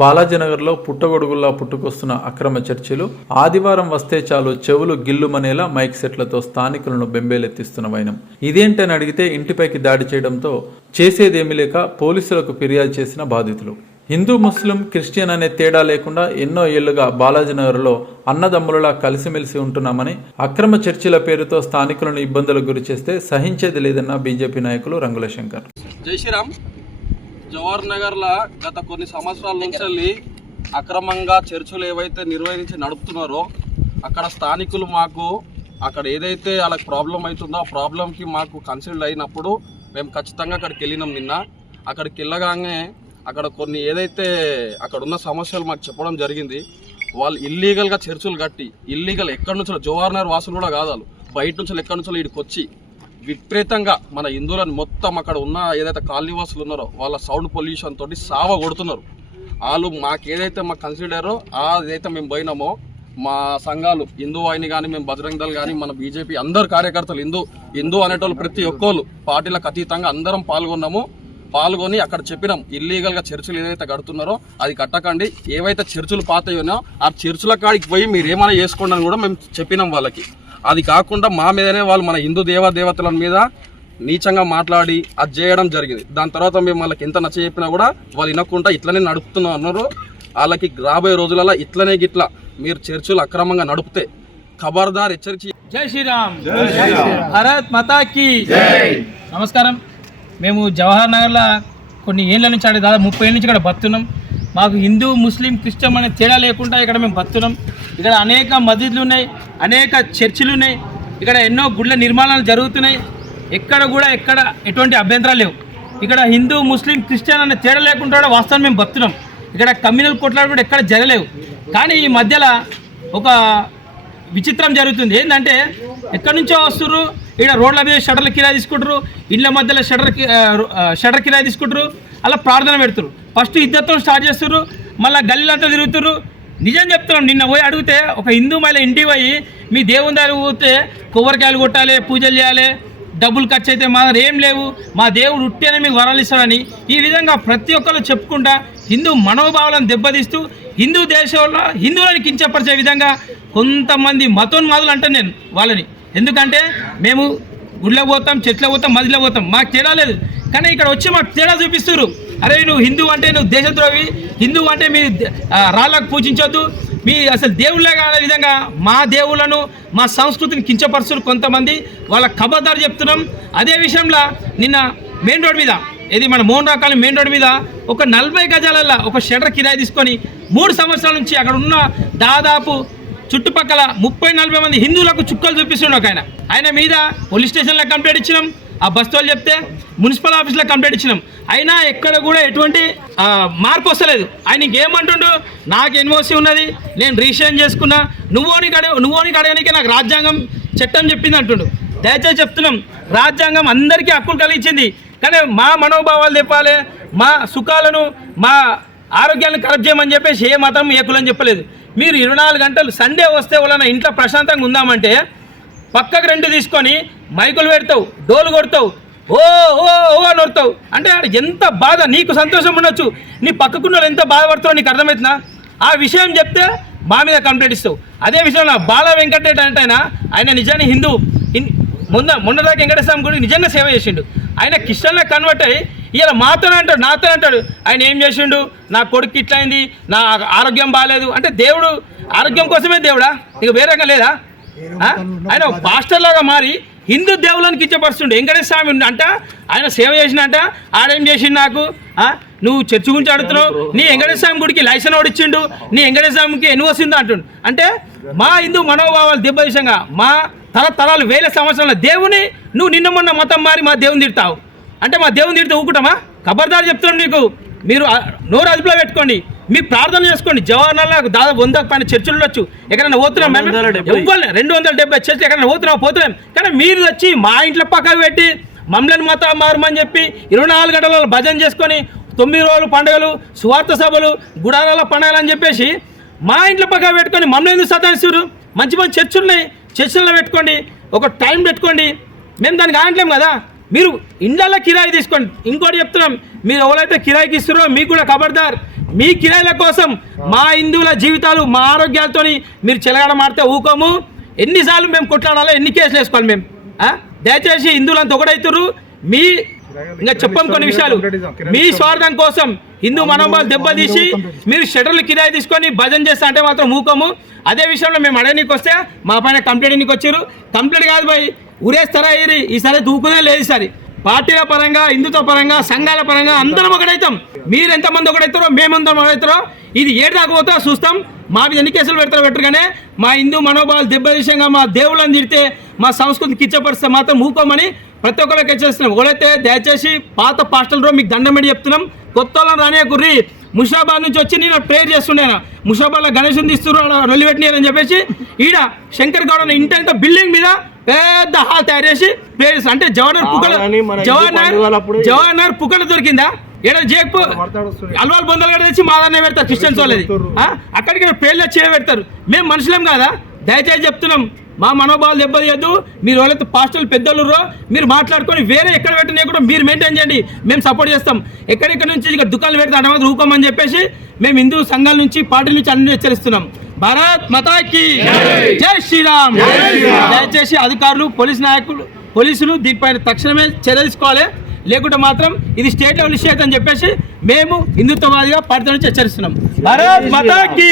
బాలాజీనగర్లో పుట్టగొడుగుల్లా పుట్టుకొస్తున్న అక్రమ చర్చిలు ఆదివారం వస్తే చాలు చెవులు గిల్లుమనేలా మైక్ సెట్లతో స్థానికులను బెంబేలెత్తిస్తున్న వైనం. ఇదేంటని అడిగితే ఇంటిపైకి దాడి చేయడంతో చేసేదేమీ లేక పోలీసులకు ఫిర్యాదు చేసిన బాధితులు. హిందూ, ముస్లిం, క్రిస్టియన్ అనే తేడా లేకుండా ఎన్నో ఏళ్లుగా బాలాజీనగర్లో అన్నదమ్ములలా కలిసిమెలిసి ఉంటున్నామని అక్రమ చర్చిల పేరుతో స్థానికులను ఇబ్బందులకు గురి చేస్తే సహించేది లేదన్న బీజేపీ నాయకులు రంగుల శంకర్. జై శ్రీరామ్. జవహర్ నగర్లో గత కొన్ని సంవత్సరాల నుంచి అక్రమంగా చర్చలు ఏవైతే నిర్వహించి నడుపుతున్నారో అక్కడ స్థానికులు మాకు అక్కడ ఏదైతే వాళ్ళకి ప్రాబ్లం అవుతుందో ఆ ప్రాబ్లంకి మాకు కన్సిడర్ అయినప్పుడు మేము ఖచ్చితంగా అక్కడికి వెళ్ళినాం. నిన్న అక్కడికి వెళ్ళగానే అక్కడ కొన్ని ఏదైతే అక్కడ ఉన్న సమస్యలు మాకు చెప్పడం జరిగింది. వాళ్ళు ఇల్లీగల్గా చర్చలు కట్టి ఇల్లీగల్ ఎక్కడి నుంచో జవహర్ నగర్ వాసులు కూడా కాదు, వాళ్ళు బయట నుంచి ఎక్కడి నుంచో వీడికి వచ్చి విపరీతంగా మన హిందువులను మొత్తం అక్కడ ఉన్న ఏదైతే కాలనీ వాసులు ఉన్నారో వాళ్ళ సౌండ్ పొల్యూషన్ తోటి సావ కొడుతున్నారు. వాళ్ళు మాకేదైతే మాకు కన్సిడరో అదైతే మేము పోయినామో మా సంఘాలు హిందూ వాహిని కానీ మేము బజరంగ్ దళ్ కానీ మన బీజేపీ అందరు కార్యకర్తలు హిందూ అనేటోళ్ళు ప్రతి ఒక్కళ్ళు పార్టీలకు అతీతంగా అందరం పాల్గొని అక్కడ చెప్పినాం, ఇల్లీగల్గా చర్చలు ఏదైతే కడుతున్నారో అది కట్టకండి, ఏవైతే చర్చలు పాతయ్యో ఆ చర్చల కాడికి పోయి మీరు ఏమైనా చేసుకోండి అని కూడా మేము చెప్పినాం వాళ్ళకి. అది కాకుండా మా మీదనే వాళ్ళు మన హిందూ దేవతల మీద నీచంగా మాట్లాడి అది చేయడం జరిగింది. దాని తర్వాత మేము వాళ్ళకి ఎంత నచ్చ చెప్పినా కూడా వాళ్ళు వినకుండా ఇట్లనే నడుపుతున్నాం అన్నారు. వాళ్ళకి రాబోయే రోజులలో ఇట్లనే గిట్లా మీరు చర్చలు అక్రమంగా నడిపితే ఖబర్దార్ హెచ్చరించి. జై శ్రీరామ్, భారత్ మాతాకి నమస్కారం. మేము జవహర్ నగర్లో కొన్ని ఏళ్ళ నుంచి అంటే దాదాపు 30 ఏళ్ళ నుంచి ఇక్కడ బతున్నాం. మాకు హిందూ, ముస్లిం, క్రిస్టియన్ అనే తేడా లేకుండా ఇక్కడ మేము బతున్నాం. ఇక్కడ అనేక మసీదులు ఉన్నాయి, అనేక చర్చిలు ఉన్నాయి, ఇక్కడ ఎన్నో గుళ్ళ నిర్మాణాలు జరుగుతున్నాయి. ఎక్కడ ఎటువంటి అభ్యంతరాలు లేవు. ఇక్కడ హిందూ, ముస్లిం, క్రిస్టియన్ అనే తేడా లేకుండా కూడా వాస్తవం మేము బతున్నాం. ఇక్కడ కమ్యూనల్ కొట్లాడు కూడా ఎక్కడ జరగలేవు. కానీ ఈ మధ్యలో ఒక విచిత్రం జరుగుతుంది. ఏంటంటే ఎక్కడి నుంచో వస్తున్నారు, ఇక్కడ రోడ్ల మీద షటర్ల కిరాయి తీసుకుంటారు, ఇళ్ళ మధ్యలో షటర్ కిరాయి తీసుకుంటారు, అలా ప్రార్థన పెడుతున్నారు. ఫస్ట్ ఇద్దరితో స్టార్ట్ చేస్తున్నారు, మళ్ళీ గల్లీలంతా తిరుగుతున్నారు. నిజం చెప్తున్నాం, నిన్న పోయి అడిగితే ఒక హిందూ మహిళ ఇంటికి పోయి మీ దేవుని దగ్గర పోతే కొబ్బరికాయలు కొట్టాలి, పూజలు చేయాలి, డబ్బులు ఖర్చు అయితే మా దగ్గర ఏం లేవు, మా దేవుడు ఉట్టేనే మీకు వరాలు ఇస్తాడని ఈ విధంగా ప్రతి ఒక్కరు చెప్పుకుంటా హిందూ మనోభావాలను దెబ్బతీస్తూ హిందూ దేశంలో హిందువులను కించపరిచే విధంగా కొంతమంది మతోన్మాదులు అంటాను నేను వాళ్ళని. ఎందుకంటే మేము గుడిలో పోతాం, చెట్లకు పోతాం, మదిలో పోతాం, మాకు తేడా లేదు. కానీ ఇక్కడ వచ్చి మాకు తేడా చూపిస్తారు. అరే నువ్వు హిందూ అంటే నువ్వు దేశద్రోహి, హిందూ అంటే మీ రాళ్ళకు పూజించొద్దు, మీ అసలు దేవుళ్ళే కాని విధంగా మా దేవుళ్ళను మా సంస్కృతిని కించపరుస్తారు కొంతమంది. వాళ్ళ ఖబర్దారు చెప్తున్నాం. అదే విషయంలో నిన్న మెయిన్ రోడ్ మీద ఇది మన Mohan Rao colony main road మీద ఒక 40 గజాలలో ఒక షటర్ కిరాయి తీసుకొని 3 సంవత్సరాల నుంచి అక్కడ ఉన్న దాదాపు చుట్టుపక్కల 30-40 మంది హిందువులకు చుక్కలు చూపిస్తున్నాడు ఆయన మీద పోలీస్ స్టేషన్లో కంప్లైంట్ ఇచ్చినాం. ఆ బస్తోళ్ళు చెప్తే మున్సిపల్ ఆఫీస్లో కంప్లైంట్ ఇచ్చినాం. అయినా ఎక్కడ కూడా ఎటువంటి మార్పు వస్తలేదు. ఆయన ఇంకేమంటుండు, నాకు ఎన్ఓసి ఉన్నది, నేను రిజిస్ట్రేషన్ చేసుకున్నా, నువ్వోని అడగడానికి నాకు రాజ్యాంగం చట్టం చెప్పింది అంటుండు. దయచేసి చెప్తున్నాం, రాజ్యాంగం అందరికీ హక్కులు కలిగించింది. కానీ మా మనోభావాలు చెప్పాలి, మా సుఖాలను మా ఆరోగ్యాన్ని కరెక్ట్ చేయమని చెప్పేసి ఏ మతం ఏ కులని చెప్పలేదు. మీరు 24 గంటలు సండే వస్తే వలన ఇంట్లో ప్రశాంతంగా ఉందామంటే పక్కకు 2 తీసుకొని మైకులు పెడతావు, డోలు కొడతావు, ఓ ఓ ఓ నొడతావు. అంటే ఎంత బాధ, నీకు సంతోషం ఉండొచ్చు, నీ పక్కకున్న ఎంత బాధపడతావు నీకు అర్థమవుతుందా? ఆ విషయం చెప్తే మా మీద కంప్లైంట్ ఇస్తావు. అదే విషయంలో బాల వెంకటరెడ్డి అంటే ఆయన నిజాన్ని హిందూ, మొన్నదాకా వెంకటేశ్వర గుడి నిజంగా సేవ చేసిండు. ఆయన క్రిస్టియన్లో కన్వర్ట్ అయ్యి ఇలా నాతో అంటాడు. ఆయన ఏం చేసిండు, నా కొడుకు ఇట్లయింది, నా ఆరోగ్యం బాగాలేదు అంటే దేవుడు ఆరోగ్యం కోసమే దేవుడా, ఇక వేరే రకంగా లేదా? ఆయన పాస్టర్ లాగా మారి హిందూ దేవుళ్ళని కించపరుస్తుండే. వెంకటేశ్వర స్వామి అంట ఆయన సేవ చేసినంట, ఆడేం చేసిండు నాకు, నువ్వు చర్చి గురించి అడుగుతున్నావు, నీ వెంకటేశ్వర స్వామి గుడికి లైసెన్స్ ఓడిచ్చిండు, నీ వెంకటేశ్వర స్వామికి ఎన్ని వస్తుందో అంటుండు. అంటే మా హిందూ మనోభావాలు దెబ్బతీసంగా మా తరతరాలు 1000 సంవత్సరాల దేవుని నువ్వు నిన్న మొన్న మతం మారి మా దేవుని తిడతావు అంటే మా దేవుని తిడితే ఊకుంటామా? ఖబర్దారు చెప్తున్నాం నీకు, మీరు నోరు అదుపులో పెట్టుకోండి, మీ ప్రార్థన చేసుకోండి. జవహర్ నగర్లో దాదాపు 100 పైన చర్చలు ఉండొచ్చు. ఎక్కడైనా పోతున్నాం మేము 270 చర్చలు ఎక్కడైనా పోతున్నాం. కానీ మీరు వచ్చి మా ఇంట్లో పక్కకు పెట్టి మమ్మల్ని మతం మారమని చెప్పి 24 గంటల భజన చేసుకొని 9 రోజులు పండుగలు, సువార్త సభలు, గుడారాల పండుగలు అని చెప్పేసి మా ఇంట్లో పక్కకు పెట్టుకొని మమ్మల్ని ఎందుకు సతాయిస్తారు? మంచి చర్చలు ఉన్నాయి, చర్చల్లో పెట్టుకోండి, ఒక టైం పెట్టుకోండి. మేము దానికి ఆగట్లేము కదా. మీరు ఇండ్లలో కిరాయి తీసుకోండి. ఇంకోటి చెప్తున్నాం, మీరు ఎవరైతే కిరాయికి ఇస్తున్నారో మీకు కూడా ఖబర్దార్. మీ కిరాయిల కోసం మా హిందువుల జీవితాలు మా ఆరోగ్యాలతో మీరు చెలగాడ మారితే ఊకోము. ఎన్నిసార్లు మేము కొట్లాడాలో, ఎన్ని కేసులు వేసుకోవాలి మేము? దయచేసి హిందువులంతా ఒకటైతురు. మీ ఇంకా చెప్పం కొన్ని విషయాలు. మీ స్వార్థం కోసం హిందూ మనోభావాలు దెబ్బతీసి మీరు షటర్లు కిరాయి తీసుకొని భజన చేస్తా అంటే మాత్రం ఊకము. అదే విషయంలో మేము అడగనీకి వస్తే మా పైన కంప్లైంట్ నీకు వచ్చారు. కంప్లైంట్ కాదు భయ్, ఊరేస్తారా ఈసారి దూకునే లేదు. ఈసారి పార్టీల పరంగా, హిందుత్వ పరంగా, సంఘాల పరంగా అందరం ఒకటైతాం. మీరు ఎంతమంది ఒకటైతారో మేమందరం ఒకటైతారో ఇది ఏడు దాకా పోతా చూస్తాం. మా మీద ఎన్ని కేసులు పెట్టరుగానే మా హిందూ మనోభావాలు దెబ్బతీసంగా మా దేవుళ్ళని తిడితే, మా సంస్కృతిని కిచ్చపరిస్తే మాత్రం ఊకోమని ప్రతి ఒక్కరికి హెచ్చరిస్తున్నాం. ఒకడైతే దయచేసి పాత పాస్టల్ మీకు దండం పెట్టి చెప్తున్నాం, కొత్త వాళ్ళని రానియకుర్రి. ముషాబాద్ నుంచి వచ్చి నేను ప్రేయర్ చేస్తుండేనా, ముషాబాద్లో గణేశుని తీస్తున్నారు రొల్లి పెట్టినారని చెప్పేసి ఈడ శంకర్ గౌడ్ అనే ఇంటెంత బిల్డింగ్ మీద పెద్ద హాల్ తయారు చేసి ప్రేయర్ అంటే జవహర్ పుకల దొరికిందా? ఏడా జేక్పు అల్వాల్ బొందలు కూడా తెచ్చి మాదాన్నే పెడతారు క్రిస్టియన్స్ వాళ్ళది. అక్కడికి పేర్లు చేయ పెడతారు. మేము మనుషులేం కాదా? దయచేసి చెప్తున్నాం, మా మనోభావాలు దెబ్బతీయద్దు. మీరు వాళ్ళతో పాస్టర్లు పెద్దలు మీరు మాట్లాడుకొని వేరే ఎక్కడ పెట్టినా కూడా మీరు మెయింటైన్ చేయండి, మేము సపోర్ట్ చేస్తాం. ఎక్కడెక్కడ నుంచి ఇక్కడ దుకాణాలు పెడితే అంటే ఊకోమని చెప్పేసి మేము హిందూ సంఘాల నుంచి, పార్టీ నుంచి అన్ని హెచ్చరిస్తున్నాం. భారత్ మాతాకి జై శ్రీరామ్. దయచేసి అధికారులు, పోలీసులు దీనిపైన తక్షణమే చర్య తీసుకోవాలి. లేకుంటే మాత్రం ఇది స్టేట్ లెవెల్ ఇష్యూ అని చెప్పేసి మేము హిందుత్వవాదిగా పార్టీ నుంచి హెచ్చరిస్తున్నాం. భారత్ మాతాకి